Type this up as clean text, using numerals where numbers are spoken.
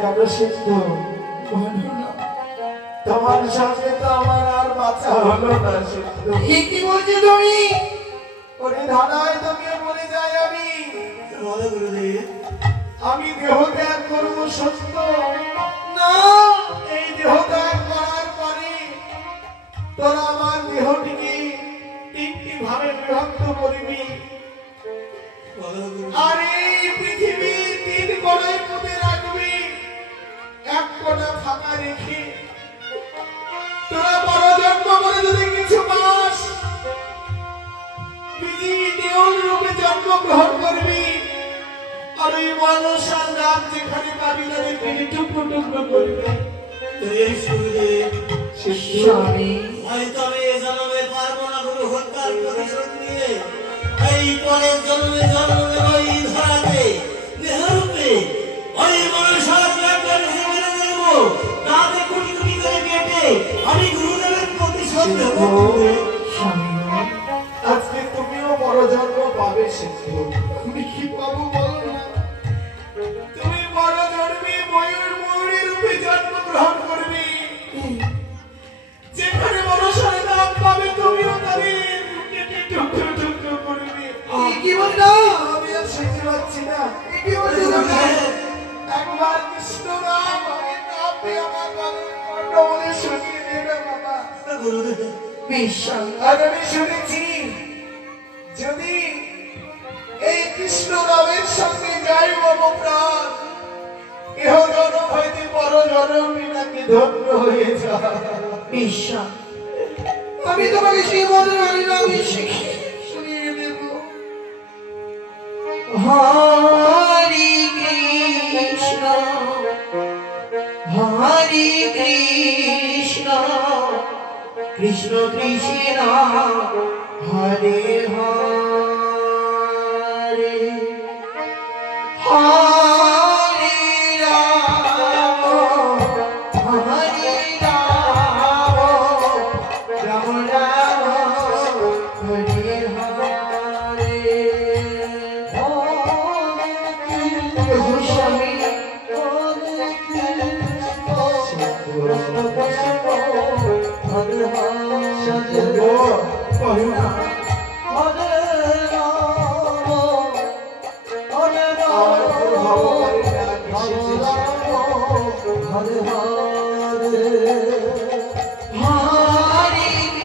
জানো সিদ্ধু, তোমার সঙ্গে তো আমার আর বাঁচা হলো না সিদ্ধু। কি বলছো তুমি? ওরে ধানায় তোকে বলে যাই আমি দেহ ত্যাগ করবো সত্য না, এই দেহ ত্যাগ করার পরে তোরা আমার দেহটিকে তিনটি ভাবে বিভক্ত করবি, আর এই পৃথিবীর তিন কোণের মধ্যে রাখবি, এক কোণা ফাঁকা রেখে তোরা বড় জন্ম করে যদি কিছু পাস দেওয়াল রূপে জন্মগ্রহণ করবি, আর ওই মানুষের নাম যেখানে পাবি তাদেরকে টুকরো টুকরো করবি। হয়তো আমি এই জন্মে পারবো না কোনো হত্যার প্রতিশোধ নিয়ে, এই পরের জন্মে জন্ম নেব এই ধরাতে দেহরূপে ওই মানুষের মেরে দেব, তাতে কুটি কুটি করে কেটে আমি গুরুদেবের প্রতিশোধ নেব। আজকে তুমিও বড় জন্ম পাবে সিদ্ধু। আমি কি পাবো বলো না? তুমি বড় জন্মে ময়ূর ময়ূরী রূপে জন্মগ্রহণ করবে, যেখানে মানুষের নাম পাবে তুমিও তাদের টুকরো টুকরো করবে। কি বলছো? আমি আর সহ্য পাচ্ছি না। কি বলছো তুমি? একবার কৃষ্ণ নাম আমি নাম দিয়ে আমার কণ্ঠমূলে শুনিয়ে দেবে বাবা। বিশ্বাস আর আমি শুনেছি যদি এই কৃষ্ণ নামের সঙ্গে যাই বাবু প্রাণ, কেহ জনম হইতে বড় জনমই নাকি ধন্য হয়ে যায়। বিশ্বাস আমি তোমাকে সেই মন্ত্র আমি শিখিয়ে শুনিয়ে দেব। হরি কৃষ্ণ কৃষ্ণ কৃষ্ণ হরে হরে হরে রাম হরে রাম রাম রাম হরে হরে। গোস্বামী কহিও না